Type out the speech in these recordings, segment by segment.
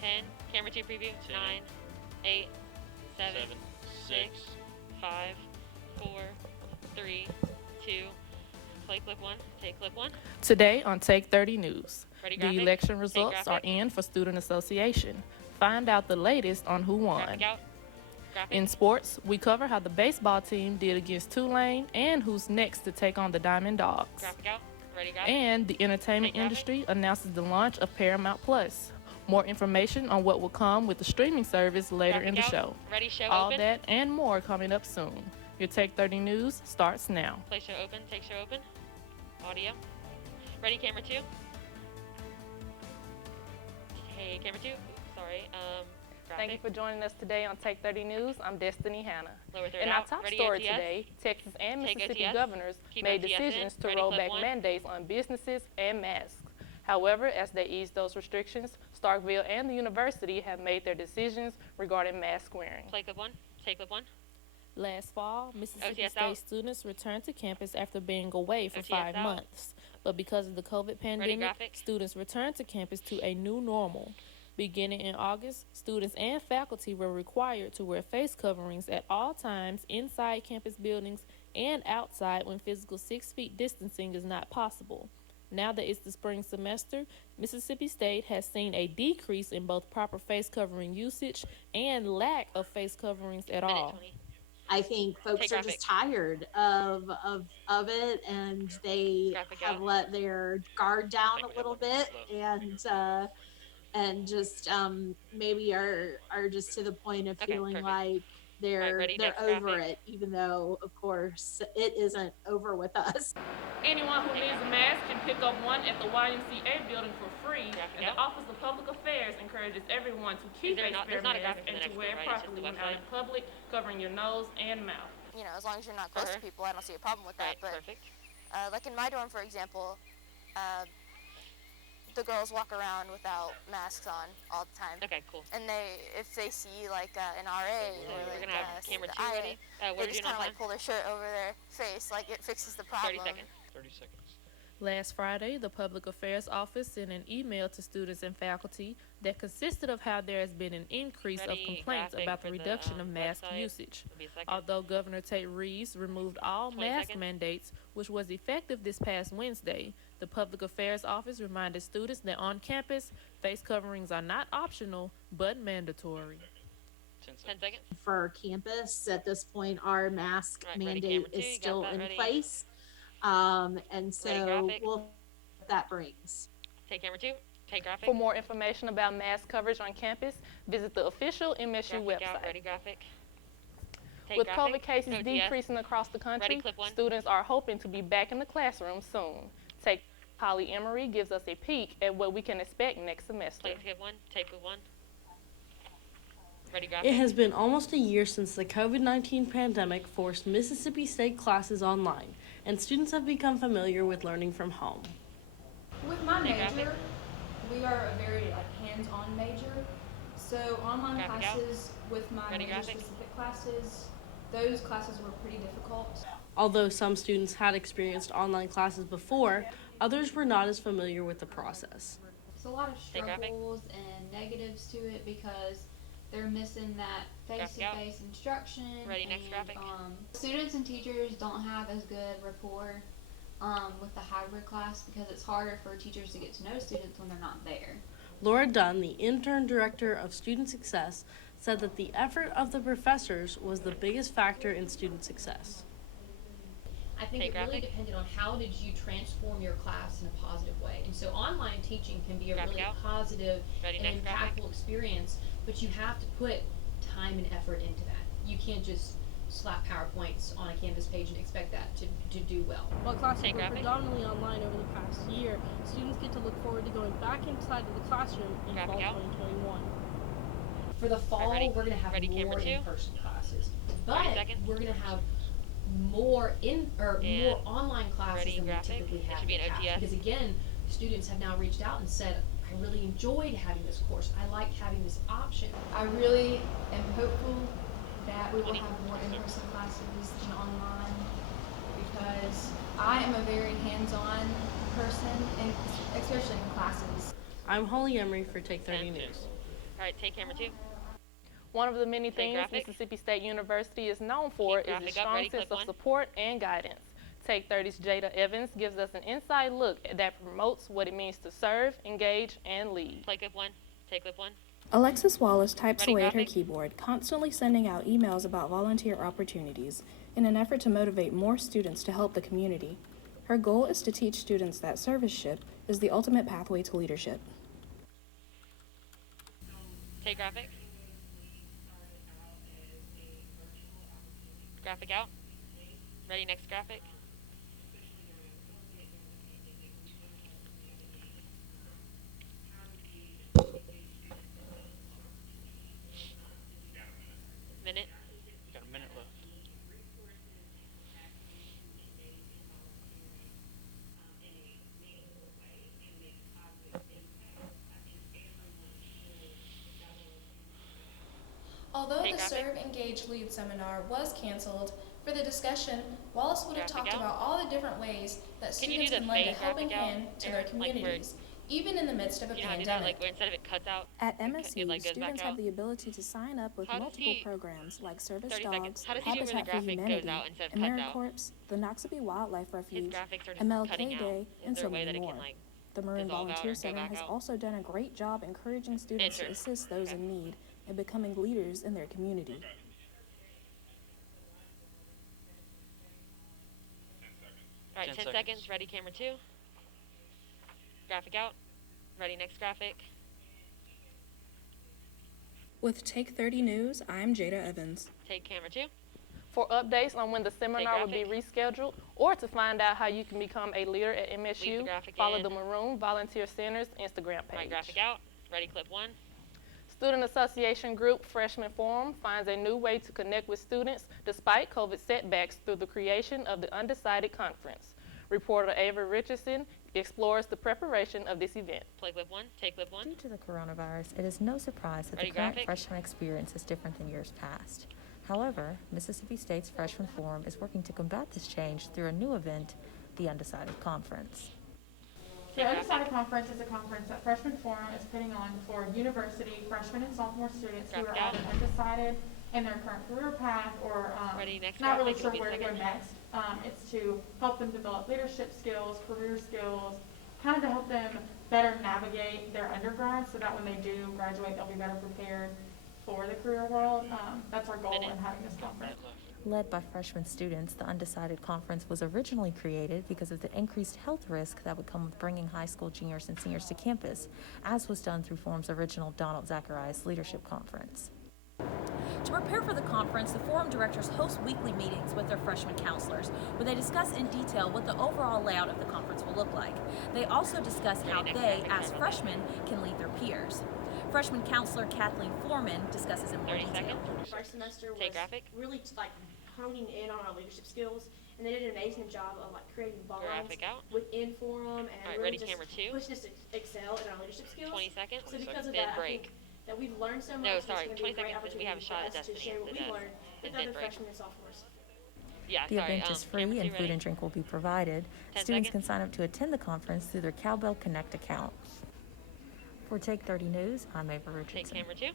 10. Camera 2 preview. 10, 9, 8, 7, 6, 6, 5, 4, 3, 2. Play clip 1. Take clip 1. Today on Take 30 News, Ready, the graphic? election Take results are graphic. in for Student Association. Find out the latest on who won. Graphic out. Graphic. In sports, we cover how the baseball team did against Tulane and who's next to take on the Diamond Dogs. Graphic out. Ready, graphic. And the entertainment Take graphic. industry announces the launch of Paramount Plus. More information on what will come with the streaming service later Graphic in the out. show. Ready, show All open. that and more coming up soon. Your Take 30 News starts now. Play show open. Take show open. Audio. Ready, camera 2. Hey, camera 2. Oops, sorry. Graphic. Thank you for joining us today on Take 30 News. I'm Destiny Hanna. Lower third In our out. top Ready, story OTS. today, Texas and Take Mississippi OTS. governors Keep made OTS decisions in. to Ready, roll clip back 1. mandates on businesses and masks. However, as they ease those restrictions, Starkville and the university have made their decisions regarding mask wearing. Play clip 1. Take clip 1. Last fall, Mississippi OTS State out. students returned to campus after being away for OTS 5 out. months. But because of the COVID pandemic, graphic. students returned to campus to a new normal. Beginning in August, students and faculty were required to wear face coverings at all times inside campus buildings and outside when physical 6 feet distancing is not possible. Now that it's the spring semester, Mississippi State has seen a decrease in both proper face covering usage and lack of face coverings at Minute all. 20. I think folks Take are graphic. just tired of it, and they Graphic have out. let their guard down Think a we have little one bit, slow. and just maybe are just to the point of Okay, feeling perfect. like they're ready, they're next over graphic. it, even though of course it isn't over with us. Anyone who needs a mask can pick up one at the YMCA building for free, Graphic and the out. Office of Public Affairs encourages everyone to keep there a not- spare there's not a mask graphic in and the to next wear one, it right? It's just properly the when out in website. public, covering your nose and mouth. You know, as long as you're not close to people, I don't see a problem with that. Right, But perfect. like in my dorm, for example, the girls walk around without masks on all the time. Okay, cool. And if they see like an RA So or we're like going to have camera the 2 IA, ready. What they are you just doing kind on of like time? pull their shirt over their face, like it fixes the problem. 30 seconds. 30 seconds. Last Friday, the Public Affairs Office sent an email to students and faculty that consisted of how there has been an increase Ready, of complaints graphic about the for the, reduction of mask website. usage. It'll be a second. Although Governor Tate Reeves removed all 20 mask seconds. mandates, which was effective this past Wednesday, the Public Affairs Office reminded students that on campus, face coverings are not optional, but mandatory. 10 10 seconds. seconds. For campus at this point, our mask Right, ready, mandate camera 2, is you got still that in ready? place, and so graphic. we'll what that brings. Take camera 2. Take graphic. For more information about mask coverage on campus, visit the official MSU graphic out. website. Ready, graphic. Take With graphic. COVID cases OTS. decreasing across the country, clip 1. students are hoping to be back in the classroom soon. Take Holly Emery gives us a peek at what we can expect next semester. Play clip 1. Take clip 1. Ready, graphic. It has been almost a year since the COVID-19 pandemic forced Mississippi State classes online, and students have become familiar with learning from home. With my Hey, graphic. major, we are a very hands-on major. So online Graphic out. classes with my Ready, major graphic. specific classes, those classes were pretty difficult. Although some students had experienced online classes before, others were not as familiar with the process. It's a lot of Hey, graphic. struggles and negatives to it because they're missing that Graphic out. face-to-face instruction. Ready, next and, graphic. Students and teachers don't have as good rapport with the hybrid class because it's harder for teachers to get to know students when they're not there. Laura Dunn, the intern director of student success, said that the effort of the professors was the biggest factor in student success. I think Take it really graphic. depended on how did you transform your class in a positive way. And so online teaching can be a Graphic really out. positive Ready, and next graphic. impactful experience, but you have to put time and effort into that. You can't just slap PowerPoints on a Canvas page and expect that to do well. While classes Take were graphic. predominantly online over the past year, students get to look forward to going back inside of the classroom in Graphic fall out. 2021. For the fall, ready? we're going to have Ready, camera more 2. in-person classes, 30 but seconds. we're going to have more And more online classes ready, than we graphic. typically It have should be in the an past. OTS. Because again, students have now reached out and said, I really enjoyed having this course. I liked having this option. I really am hopeful that we will 20. have more in-person classes than online because I am a very hands-on person, and especially in classes. I'm Holly Emery for Take 30 10. News. Alright, take camera 2. One of the many Take things graphic. Mississippi State University is known for Keep is graphic its up. strong Ready, sense clip of 1. support and guidance. Take 30's Jada Evans gives us an inside look that promotes what it means to serve, engage, and lead. Play clip 1. Take clip 1. Alexis Wallace types Ready, away at her graphic? keyboard, constantly sending out emails about volunteer opportunities in an effort to motivate more students to help the community. Her goal is to teach students that serviceship is the ultimate pathway to leadership. Take graphic. Graphic out. Ready, next graphic. Minute. Got a minute left. Although Hey, the graphic. Serve, Engage, Lead seminar was canceled, for the discussion, Wallace would have Graphic talked out. about all the different ways that Can you do students the can lend a fade helping graphic out, hand to their Eric? Like where- communities, even in the midst of a You know how to do that? pandemic. Like, where instead of it cuts out. At It MSU, like goes back students out. have the ability to sign up with How does multiple he- programs like Service 30 Dogs, seconds. How does he do where the Habitat for graphic goes Humanity, out instead of cuts out? AmeriCorps, the Noxubee Wildlife His Refuge, graphics are just MLK cutting out. Day, Is and there so a way many that it more. can like The Marin dissolve out Volunteer or go Center back has out? also done a great job encouraging students to Enter. assist those Okay. in need and becoming leaders in their community. Alright, 10 seconds. Ready, camera 2. Graphic out. Ready, next graphic. With Take 30 News, I'm Jada Evans. Take camera 2. For updates on when the seminar will be rescheduled or to find out how you can become a leader at MSU, graphic follow in. the Maroon Volunteer Center's Instagram Alright, page. graphic out. Ready, clip 1. Student Association Group Freshman Forum finds a new way to connect with students despite COVID setbacks through the creation of the Undecided Conference. Reporter Ava Richardson explores the preparation of this event. Play clip 1. Take clip 1. Due to the coronavirus, it is no surprise that Ready, the current graphic? freshman experience is different than years past. However, Mississippi State's Freshman Forum is working to combat this change through a new event, the Undecided Conference. The Undecided Conference is a conference that Freshman Forum is putting on for university freshmen and sophomore students who are Graphic out. either undecided in their current career path or Ready, next not really graphic. sure It'll be where to go second. next. It's to help them develop leadership skills, career skills, kind of to help them better navigate their undergrad so that when they do graduate, they'll be better prepared for the career world. That's our goal in having this conference. Led by freshman students, the Undecided Conference was originally created because of the increased health risk that would come with bringing high school juniors and seniors to campus, as was done through Forum's original Donald Zacharias Leadership Conference. To prepare for the conference, the forum directors host weekly meetings with their freshman counselors, where they discuss in detail what the overall layout of the conference will look like. They also discuss how they, as freshmen, can lead their peers. Freshman counselor Kathleen Foreman discusses in more 30 detail. seconds. First semester Take was graphic. really like honing in on our leadership skills, and they did an amazing job of like creating bonds Graphic out. within Forum and Alright, really ready, just camera 2. pushing us to excel in our leadership skills. 20 seconds. So because of Then that, I break. think that we've learned so much. No, and sorry, it's going to 20 be a great seconds, and we have a opportunity shot at for us to Destiny share what instead we've of- learned with and then other break. freshmen and sophomores. Yeah, The sorry. event is Camera free 2 and food ready. and drink will be provided. 10 Students seconds. can sign up to attend the conference through their Cowbell Connect account. For Take 30 News, I'm Ava Richardson. Take camera 2.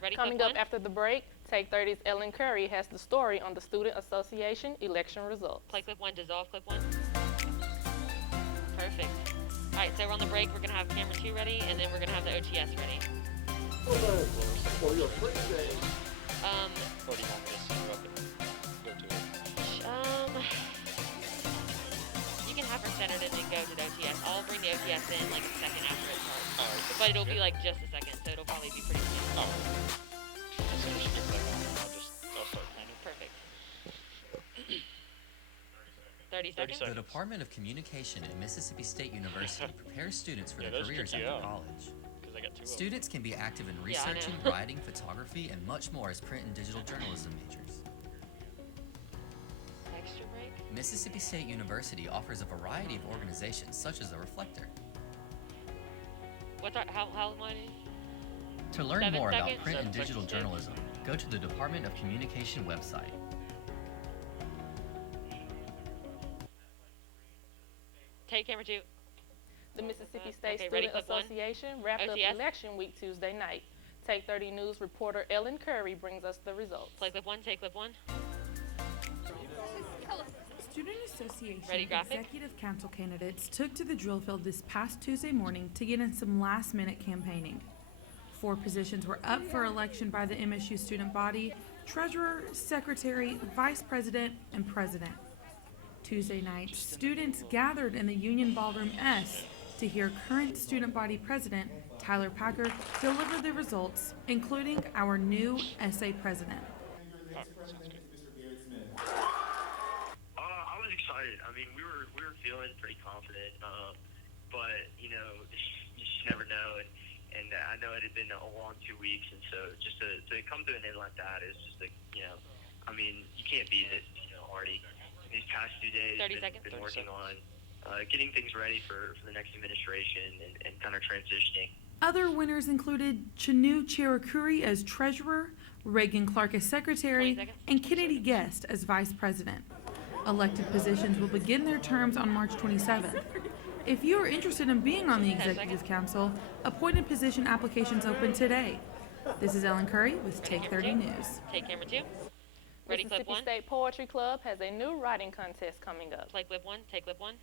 Ready, Coming clip up 1. after the break, Take 30's Ellen Curry has the story on the Student Association election results. Play clip 1. Dissolve clip 1. Perfect. Alright, so we're on the break. We're going to have camera 2 ready, and then we're going to have the OTS ready. For your birthday. Um, Or do you want me to set you up and go to it? You can have her centered and then go to the OTS. I'll bring the OTS in like a second after it starts. Alright. But it'll be like just a second, so it'll probably be pretty soon. Oh. As soon as you get back on, I'll start planning. Perfect. 30 seconds. The Department of Communication at Mississippi State University prepares students for Yeah, their those careers took you after out. college. 'Cause I got 2 of them. Students can be active in Yeah, I know. researching, writing, photography, and much more as print and digital journalism majors. Extra break. Mississippi State University offers a variety of organizations such as the Reflector. What's our, how long is To learn 7 more about seconds? print and 7 digital seconds. journalism, go to the Department of Communication website. Take camera 2. The Mississippi State Okay, ready, Student clip one. Association wrapped up OCS. election week Tuesday night. Take 30 News reporter Ellen Curry brings us the results. Play clip one, take clip one. Student Association Ready, graphic? Executive Council candidates took to the drill field this past Tuesday morning to get in some last-minute campaigning. 4 positions were up for election by the MSU student body: treasurer, secretary, vice president, and president. Tuesday night, students gathered in the Union Ballroom S to hear current student body president Tyler Packer deliver the results, including our new SA president. I was excited. I mean, we were feeling pretty confident, but you just never know. And I know it had been a long 2 weeks, and so just to come to an end like that is just I mean, you can't beat it. Already these past 2 days, 30 seconds. been working on getting things ready for the next administration and kind of transitioning. Other winners included Chanu Cherukuri as treasurer, Reagan Clark as secretary, and Kennedy Guest as vice president. Elected positions will begin their terms on March 27th. If you are interested in being on the Executive Council, appointed position applications open today. This is Ellen Curry with Take 30 News. Take camera 2. Ready, clip Mississippi 1. State Poetry Club has a new writing contest coming up. Play clip 1, take clip 1.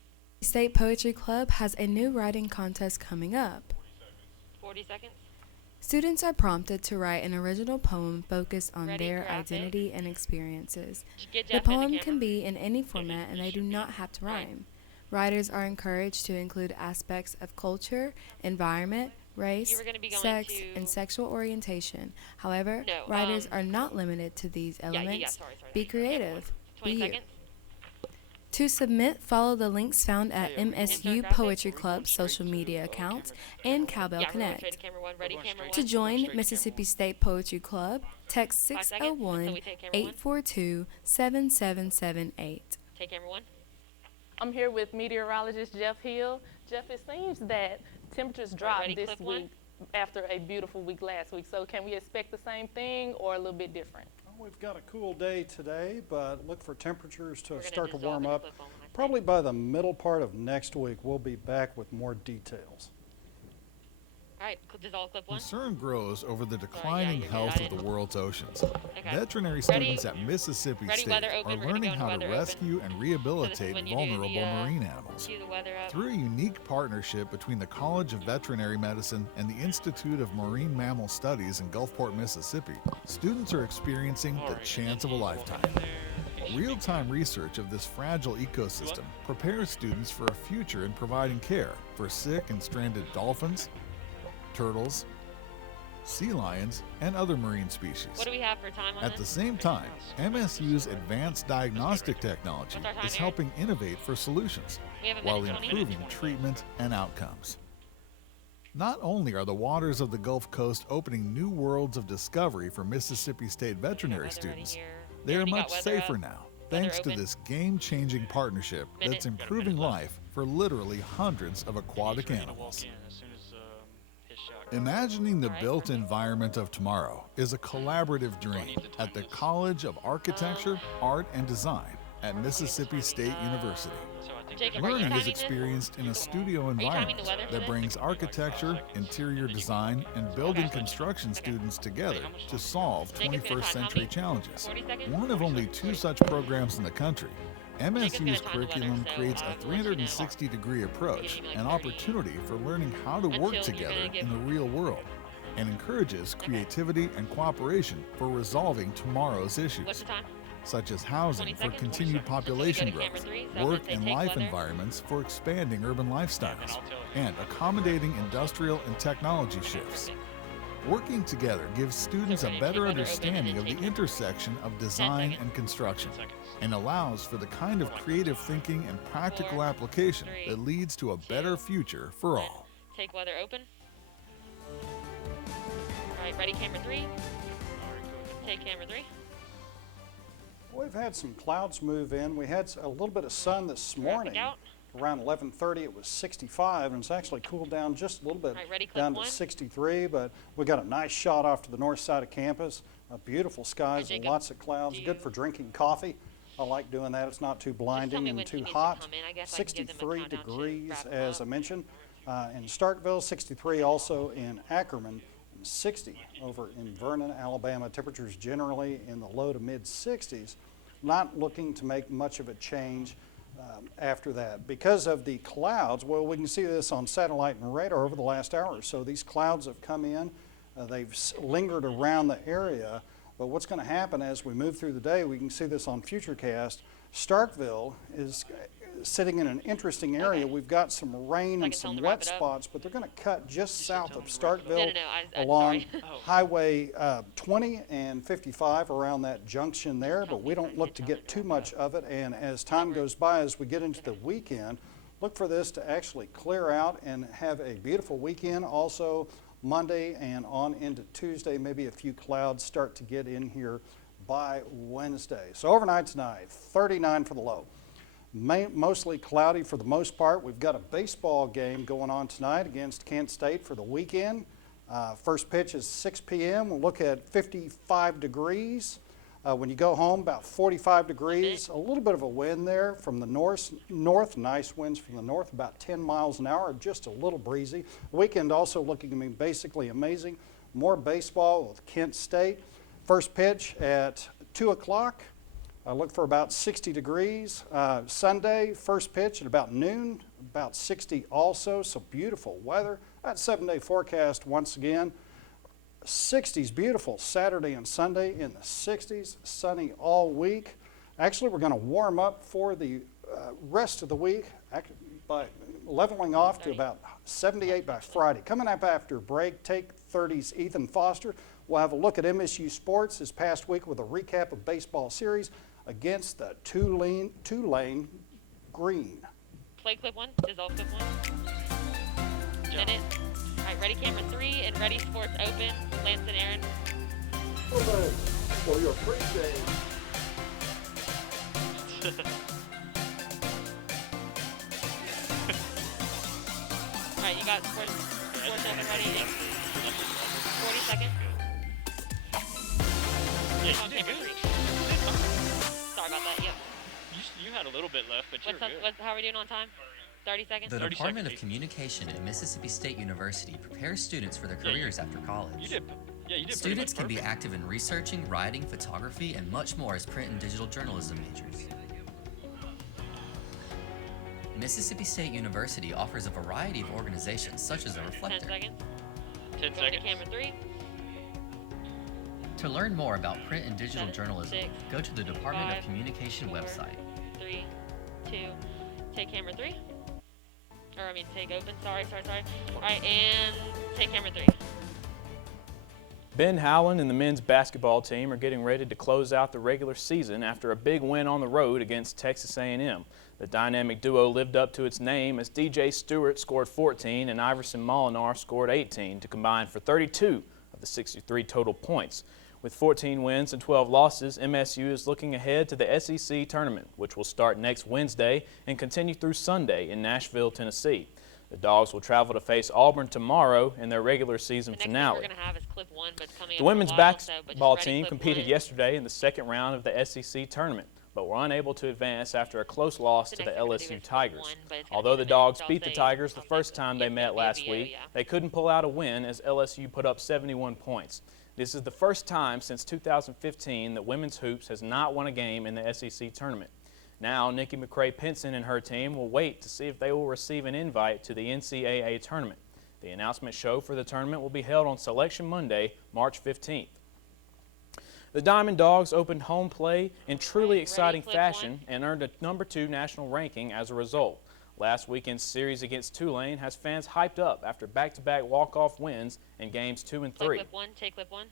State Poetry Club has a new writing contest coming up. 40 seconds. Students are prompted to write an original poem focused on Ready, their graphic. identity and experiences. Get The Jeff in the poem camera. can be in any format and they do not have to rhyme. Writers are encouraged to include aspects of culture, environment, race, You were gonna be going sex, to- and sexual orientation. However, No, writers are not limited to these elements. sorry. Be creative. 20 Be you. seconds. To submit, follow the links found at Insert MSU graphic. Poetry Club's social media accounts and Cowbell Yeah, we're going straight Connect. to camera 1. Ready, camera 1. To join Mississippi State Poetry Club, text 5 seconds until we take camera 1. 601-842-7778. Take camera 1. I'm here with meteorologist Jeff Hill. Jeff, it seems that temperatures dropped ready, this clip one. week after a beautiful week last week. So can we expect the same thing or a little bit different? We've got a cool day today, but look for temperatures to We're gonna start to dissolve warm in the up. clip on when I say. Probably by the middle part of next week, we'll be back with more details. All right, dissolve clip 1. Concern grows over the declining you're health good. of the world's oceans. Okay. Veterinary Ready? students at Mississippi Ready, State weather are open. We're gonna learning go how into to weather rescue and So rehabilitate this is when you do vulnerable the, marine animals. cue the weather up. Through a unique partnership between the College of Veterinary Medicine and the Institute of Marine Mammal Studies in Gulfport, Mississippi, students are experiencing the chance of a lifetime. Real-time research of this fragile ecosystem prepares students for a future in providing care for sick and stranded dolphins, turtles, sea lions, and other marine species. What do we have for time on At the this? same time, MSU's advanced diagnostic technology What's our time is here? helping innovate for solutions We have a while minute 20. improving treatment and outcomes. Not only are the waters of the Gulf Coast opening new worlds of discovery for Mississippi State veterinary weather ready students, here. they are already got much weather safer up. now Weather thanks to open. this game-changing partnership Minute. that's improving life for literally hundreds of aquatic animals. Imagining the built environment of tomorrow is a collaborative dream at the College of Architecture, Art, and Design at Mississippi State University. Jacob, are you Learning is timing this? experienced in a studio timing the environment weather for that this? brings architecture, interior design, and building construction students together to solve Jacob's gonna 21st time. How century many? challenges. 40 seconds? One of only 2 such programs in the country, MSU's time the curriculum weather, so creates I'll a let you know. 360-degree approach, give you like an 30 opportunity for learning how to until work you're together gonna give- in the real world, and encourages creativity and cooperation for resolving tomorrow's What's issues, the time? such as housing 20 for seconds. continued population Until we go to growth, camera 3, so I'm work gonna say and take life weather. environments for expanding urban lifestyles, and accommodating industrial and technology shifts. Working together gives students So a we're gonna better take weather open and understanding then of the take intersection of design and construction, and allows for the kind of creative thinking and practical 4, application 3, that leads to a better future for all. Take weather open. All right, ready, camera 3. Take camera 3. We've had some clouds move in. We had a little bit of sun this morning. out. Around 11:30, it was 65, and it's actually cooled down just a little bit, Right, ready, clip down to 1. 63. But we got a nice shot off to the north side of campus. Beautiful skies, Jacob, lots of clouds. do Good you- for drinking coffee. I like doing that. It's not too blinding me and when he too needs to hot. come in. I guess I can give them a 63 countdown to degrees, wrap as I up. mentioned. in Starkville, 63 also in Ackerman, and 60 over in Vernon, Alabama. Temperatures generally in the low to mid 60s. Not looking to make much of a change after that. Because of the clouds, well, we can see this on satellite and radar over the last hour or so. These clouds have come in, they've lingered around the area, but what's going to happen as we move through the day, we can see this on Futurecast, Starkville is sitting in an interesting area. We've got some rain and some wet spots, but they're going to cut just south of Starkville along Highway 20 and 55 around that junction there, but we don't look to get too much of it. And as time goes by, as we get into the weekend, look for this to actually clear out and have a beautiful weekend. Also, Monday and on into Tuesday, maybe a few clouds start to get in here by Wednesday. So overnight tonight, 39 for the low. Mostly cloudy for the most part. We've got a baseball game going on tonight against Kent State for the weekend. First pitch is 6 p.m. We'll look at 55 degrees. When you go home, about 45 degrees. A little bit of a wind there from the north. Nice winds from the north, about 10 miles an hour, just a little breezy. Weekend also looking to be basically amazing. More baseball with Kent State. First pitch at 2 o'clock. I look for about 60 degrees. Sunday, first pitch at about noon, about 60 also, so beautiful weather. That 7-day forecast once again. 60s, beautiful Saturday and Sunday in the 60s, sunny all week. Actually, we're going to warm up for the rest of the week by leveling off to about 78 by Friday. Coming up after break, Take 30's Ethan Foster. We'll have a look at MSU sports this past week with a recap of baseball series against the Tulane Green. Play clip 1, dissolve clip 1. Minute. All right, ready camera 3 and ready sports open. Lance and Aaron. For your birthday. All right, you got sports open ready. 40 seconds. Yeah, on you did camera good. 3. Sorry about that. Yep. You had a little bit left, but you were good. How are we doing on time? 30 seconds? The 30 Department seconds. of Communication at Mississippi State University prepares students for their careers after college. You did pretty Students much can be perfect. active in researching, writing, photography, and much more as print and digital journalism majors. Mississippi State University offers a variety of organizations such as a 10 Reflector. seconds. 10 Go seconds. to camera 3. To learn more about print and digital 7, journalism, 6, go to the Department 5, of Communication 4, website. 3, 2, take camera 3. Or I mean, take open. Sorry. All right, and take camera 3. Ben Howland and the men's basketball team are getting ready to close out the regular season after a big win on the road against Texas A&M. The dynamic duo lived up to its name as DJ Stewart scored 14 and Iverson Molinar scored 18 to combine for 32 of the 63 total points. With 14 wins and 12 losses, MSU is looking ahead to the SEC tournament, which will start next Wednesday and continue through Sunday in Nashville, Tennessee. The Dogs will travel to face Auburn tomorrow in their regular season The next finale. thing we're going to have is clip 1, but it's coming The up in a women's while, basketball so, team competed yesterday in the second round of the SEC tournament, but were unable to advance after a close loss to the LSU Tigers. Although the Dogs beat the Tigers the first time they met last week, they couldn't pull out a win as LSU put up 71 points. This is the first time since 2015 that women's hoops has not won a game in the SEC tournament. Now, Nikki McCray-Penson and her team will wait to see if they will receive an invite to the NCAA tournament. The announcement show for the tournament will be held on Selection Monday, March 15th. The Diamond Dogs opened home play in truly exciting fashion and earned a #2 national ranking as a result. Last weekend's series against Tulane has fans hyped up after back-to-back walk-off wins in games 2 and 3. Take clip 1.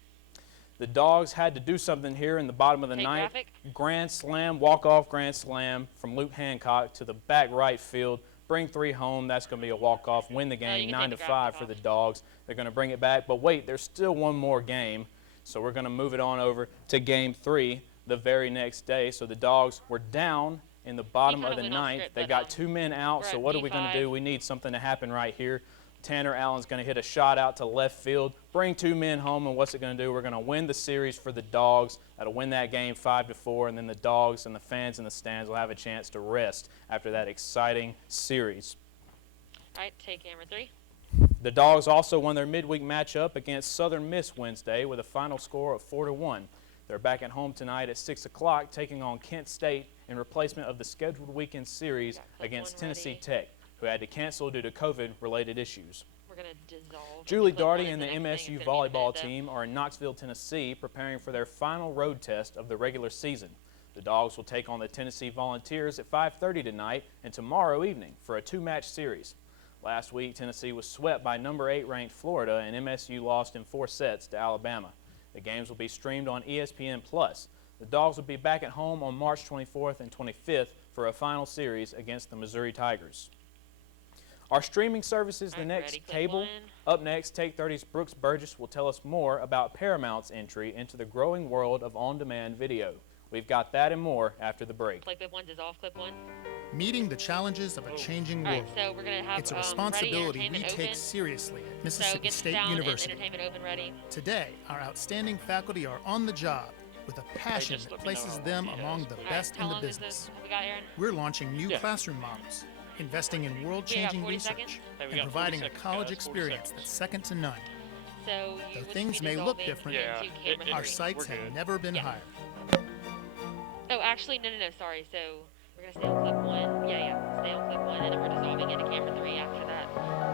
The Dogs had to do something here in the bottom of the ninth. Grand slam, walk-off grand slam from Luke Hancock to the back right field. Bring 3 home. That's going to be a walk-off. Win the game 9-5 for the Dogs. They're going to bring it back. But wait, there's still one more game. So we're going to move it on over to game 3 the very next day. So the Dogs were down in the bottom of the ninth. They got 2 men out. So what are we going to do? We need something to happen right here. Tanner Allen's going to hit a shot out to left field, bring 2 men home, and what's it going to do? We're going to win the series for the Dogs. That'll win that game 5-4, and then the Dogs and the fans in the stands will have a chance to rest after that exciting series. Alright, take camera 3. The Dogs also won their midweek matchup against Southern Miss Wednesday with a final score of 4-1. They're back at home tonight at 6 o'clock, taking on Kent State in replacement of the scheduled weekend series against Tennessee Tech, who had to cancel due to COVID-related issues. We're going to dissolve. Julie Darty and the MSU volleyball team are in Knoxville, Tennessee, preparing for their final road test of the regular season. The Dogs will take on the Tennessee Volunteers at 5:30 tonight and tomorrow evening for a 2-match series. Last week, Tennessee was swept by number 8 ranked Florida, and MSU lost in 4 sets to Alabama. The games will be streamed on ESPN+. The Dogs will be back at home on March 24th and 25th for a final series against the Missouri Tigers. Our streaming service is the next cable. Up next, Take 30's Brooks Burgess will tell us more about Paramount's entry into the growing world of on-demand video. We've got that and more after the break. Play clip 1, dissolve clip 1. Meeting the challenges of a changing world. Alright, so we're going to have it's a responsibility we Ready, take open. seriously at So Mississippi get State sound University. And entertainment open, ready. Today, our outstanding faculty are on the job with a passion that places them among the best in the business. Have we got Aaron? We're launching new classroom models, investing in world-changing research, and providing a college experience that's second to none. So Though things may look different, our sights have never been higher. Oh, actually, no, sorry. So we're going to stay on clip 1. Yeah, stay on clip 1, and then we're dissolving into camera 3 after that,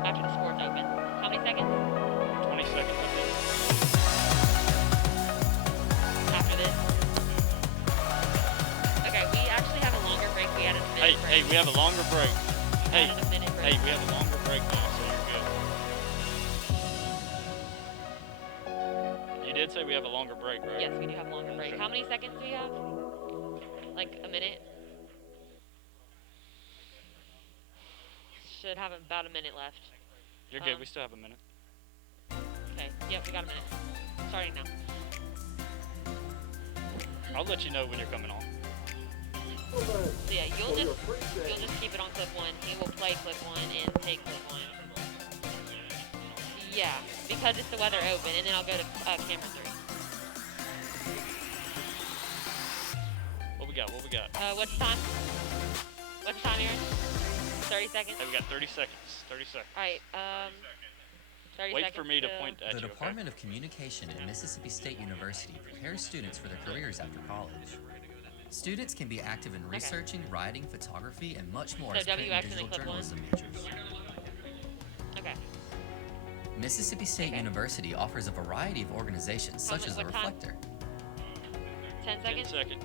after the score's open. How many seconds? 20 seconds, I think. After this. Okay, we actually have a longer break. We added a minute break. Hey, we have a longer break. Hey, Added a minute break. we have a longer break now, so you're good. You did say we have a longer break, right? Yes, we do have a longer break. How many seconds do we have? Like a minute? Should have about a minute left. You're good. We still have a minute. Okay, yep, we got a minute. Starting now. I'll let you know when you're coming on. So yeah, you'll just keep it on clip 1. He will play clip 1 and take clip 1. Yeah, because it's the weather open, and then I'll go to camera 3. What we got? What's the time? What's the time, Aaron? 30 seconds? Hey, we got 30 seconds. 30 seconds. Alright, 30 Wait seconds for me to point at The you, Department of Communication at Mississippi State University prepares students for their careers after college. Students can be active in researching, writing, photography, and much more as print and digital journalism majors. Okay. Mississippi State University offers a variety of organizations such as the Reflector. 10 seconds? 10 seconds.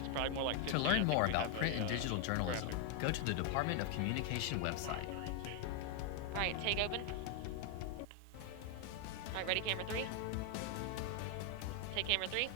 It's probably more like 15. To learn I think more we about have print a, and digital journalism, graphic. go to the Department of Communication website. Alright, take open. Alright, ready, camera 3. Take camera 3.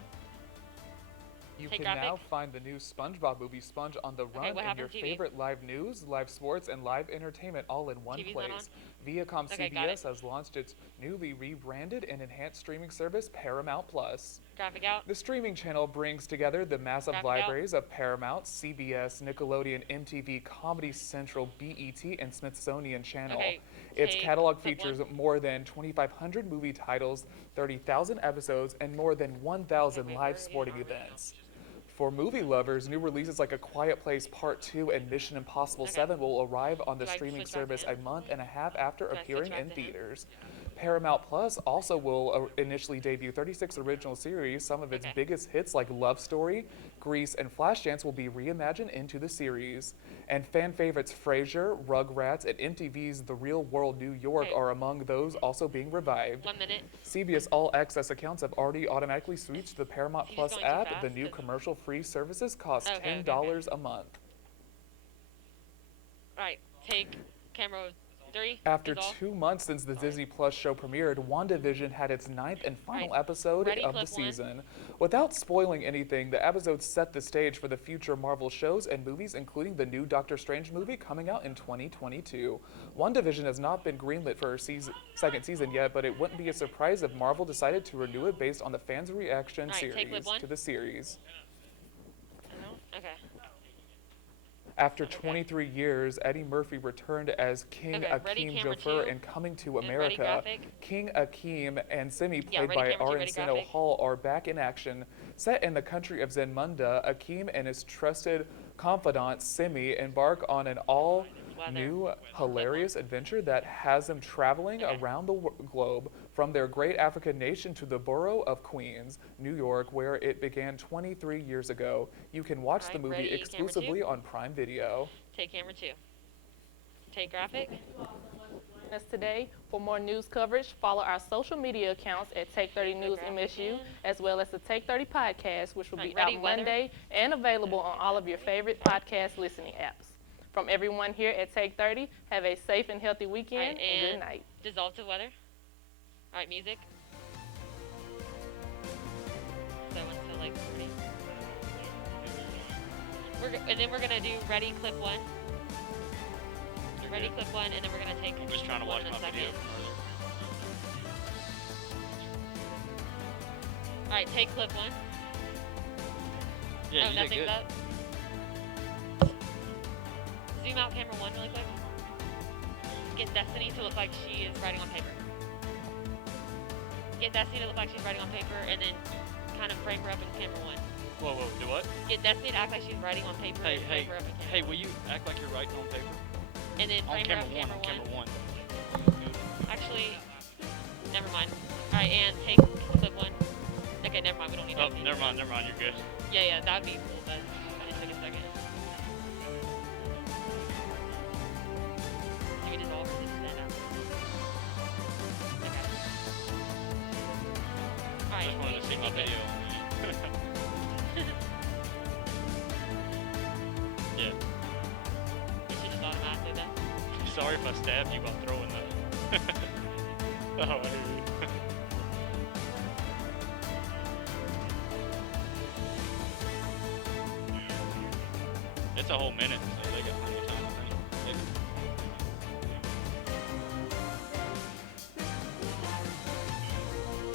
You Take can graphic. now find the new SpongeBob movie Sponge on the Run what and your happened to TV? favorite live news, live sports, and live entertainment all in one TV's not place. Viacom Okay, got CBS has launched its newly rebranded and enhanced streaming service, Paramount Plus. Graphic out. The streaming channel brings together the massive Graphic out. libraries of Paramount, CBS, Nickelodeon, MTV, Comedy Central, BET, and Smithsonian Channel. Okay, Its take catalog clip features 1. more than 2,500 movie titles, 30,000 episodes, and more than 1,000 live sporting events. For movie lovers, new releases like A Quiet Place Part 2 and Mission Impossible 7 will arrive on the Do I streaming switch back service to a month and a half after Do I switch appearing back in to him? theaters. Paramount Plus also will initially debut 36 original series. Some of its biggest hits like Love Story, Grease, and Flashdance will be reimagined into the series. And fan favorites Frasier, Rugrats, and MTV's The Real World New York are among those also being revived. 1 minute. CBS All Access accounts have already automatically switched to the Paramount He's Plus going too app. fast, The new commercial-free services cost Okay, $10 a month. Alright, take camera 3. After dissolve. 2 months since the Disney Plus show premiered, WandaVision had its 9th and final episode Ready, of the clip 1. season. Without spoiling anything, the episodes set the stage for the future Marvel shows and movies, including the new Doctor Strange movie coming out in 2022. WandaVision has not been greenlit for a second season yet, but it wouldn't be a surprise if Marvel decided to renew it based on the fans' reaction Alright, take clip series 1. to the series. Okay. After 23 years, Eddie Murphy returned as King Okay, ready, Akeem camera Joffer 2. in Coming to And ready, America. graphic. King Akeem and Simi, Yeah, played ready, by camera 2, ready, Arancino graphic. Hall, are back in action. Set in the country of Zenmunda, Akeem and his trusted confidant, Simi, embark on an new hilarious adventure that has them traveling around the globe from their great African nation to the borough of Queens, New York, where it began 23 years ago. You can watch the movie ready, exclusively camera on Prime Video. Take camera 2. Take graphic. That's today. For more news coverage, follow our social media accounts at Take 30 News MSU, as well as the Take 30 podcast, which will be out Monday and available on all of your favorite podcast listening apps. From everyone here at Take 30, have a safe and healthy weekend, and good night. Dissolve to weather. All right, music. So until like 40. And then we're gonna do ready, clip 1. Ready, clip 1, and then we're gonna take. I'm just trying to watch my video from earlier. All right, take clip 1. Yeah, oh, you did nothing's good. up. Zoom out camera 1 really quick. Get Destiny to look like she is writing on paper. Get Destiny to look like she's writing on paper, and then kind of frame her up in camera 1. Whoa, do what? Get Destiny to act like she's writing on paper and frame her up in camera 1. Hey, will you act like you're writing on paper? And then frame her up in camera 1. Camera 1. Actually, never mind. All right, and take clip 1. Okay, never mind. We don't need Oh, Destiny. never mind. You're good. Yeah, that would be cool, but it took a second. Do we dissolve or just stand up? Okay. All right. Just wanted to see my video. Yeah. You should just automatically that. Sorry if I stabbed you by throwing the. Oh, I hear you. It's a whole minute.